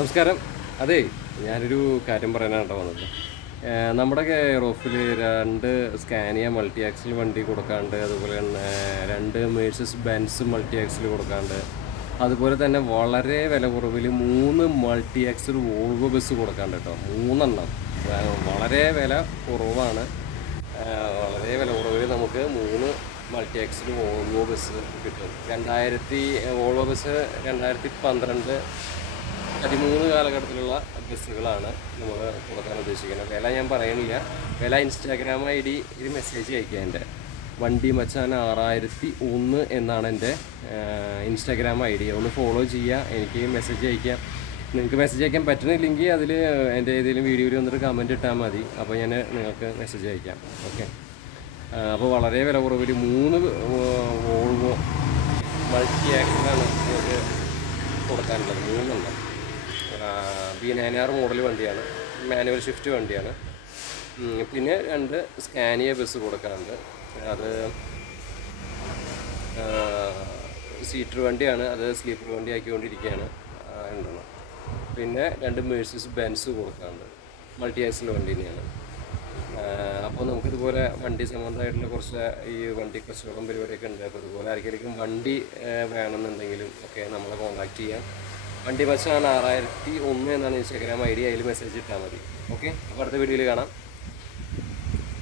നമസ്കാരം. അതെ ഞാനൊരു കാര്യം പറയാനായിട്ട് വന്നത്. നമ്മുടെ റോഫിൽ രണ്ട് സ്കാനിയ മൾട്ടി ആക്സിൽ വണ്ടി കൊടുക്കാണ്ട് അതുപോലെ തന്നെ രണ്ട് മേഴ്സസ് ബെൻസ് മൾട്ടി ആക്സിൽ കൊടുക്കാണ്ട് അതുപോലെ തന്നെ വളരെ വില കുറവിൽ മൂന്ന് മൾട്ടി ആക്സിൽ വോൾവോ ബസ് കൊടുക്കാണ്ട് കേട്ടോ. മൂന്നെണ്ണം. വളരെ വില കുറവാണ്. വളരെ വില കുറവിൽ നമുക്ക് മൂന്ന് മൾട്ടി ആക്സിൽ വോൾവോ ബസ് കിട്ടും. രണ്ടായിരത്തി വോൾവോ ബസ് രണ്ടായിരത്തി പന്ത്രണ്ട് പതിമൂന്ന് കാലഘട്ടത്തിലുള്ള ബസ്സുകളാണ് നമ്മൾ കൊടുക്കാൻ ഉദ്ദേശിക്കുന്നത്. വില ഞാൻ പറയുന്നില്ല. വില ഇൻസ്റ്റാഗ്രാം ഐ ഡി ഒരു മെസ്സേജ് അയക്കുക എന്റെ. വണ്ടി മച്ചാൻ ആറായിരത്തി ഒന്ന് എന്നാണ് എന്റെ ഇൻസ്റ്റാഗ്രാം ഐ ഡി ഒന്ന് ഫോളോ ചെയ്യുക എനിക്ക് മെസ്സേജ് അയക്കാം. നിങ്ങൾക്ക് മെസ്സേജ് അയക്കാൻ പറ്റുന്നില്ലെങ്കിൽ അതിൽ എന്റെ ഏതെങ്കിലും വീഡിയോയിൽ വന്നിട്ട് കമന്റ് ഇട്ടാൽ മതി. അപ്പോൾ ഞാൻ നിങ്ങൾക്ക് മെസ്സേജ് അയക്കാം. ഓക്കെ അപ്പോൾ വളരെ വില കുറവിൽ മൂന്ന് വോൾവോ മൾട്ടി ആക്സിലാണ് നമുക്ക് കൊടുക്കാനുള്ളത്. മൂന്നെണ്ണം. ബി നയൻ ആർ മോഡൽ വണ്ടിയാണ്. മാനുവൽ ഷിഫ്റ്റ് വണ്ടിയാണ്. പിന്നെ രണ്ട് സ്കാനിയ ബസ് കൊടുക്കാറുണ്ട് അത് സീറ്റർ വണ്ടിയാണ്. അത് സ്ലീപ്പർ വണ്ടി ആക്കിക്കൊണ്ടിരിക്കുകയാണ് രണ്ടെണ്ണം. പിന്നെ രണ്ട് മേഴ്സിസ് ബെൻസ് കൊടുക്കാറുണ്ട് മൾട്ടി ആക്സിൽ വണ്ടി തന്നെയാണ്. അപ്പോൾ നമുക്കിതുപോലെ വണ്ടി സംബന്ധമായിട്ടുള്ള കുറച്ച് ഈ വണ്ടി കച്ചവടം പരിപാടിയൊക്കെ ഉണ്ട്. അപ്പോൾ ഇതുപോലെ ആർക്കെങ്കിലും വണ്ടി വേണമെന്നുണ്ടെങ്കിലും ഒക്കെ നമ്മളെ കോൺടാക്റ്റ് ചെയ്യാം. വണ്ടി ബസ്സാണ് ആറായിരത്തി ഒന്ന് എന്നാണ് ഇൻസ്റ്റാഗ്രാം ഐ ഡി അതിൽ മെസ്സേജ് ഇട്ടാൽ മതി. ഓക്കെ അപ്പോൾ അടുത്ത വീഡിയോയിൽ കാണാം.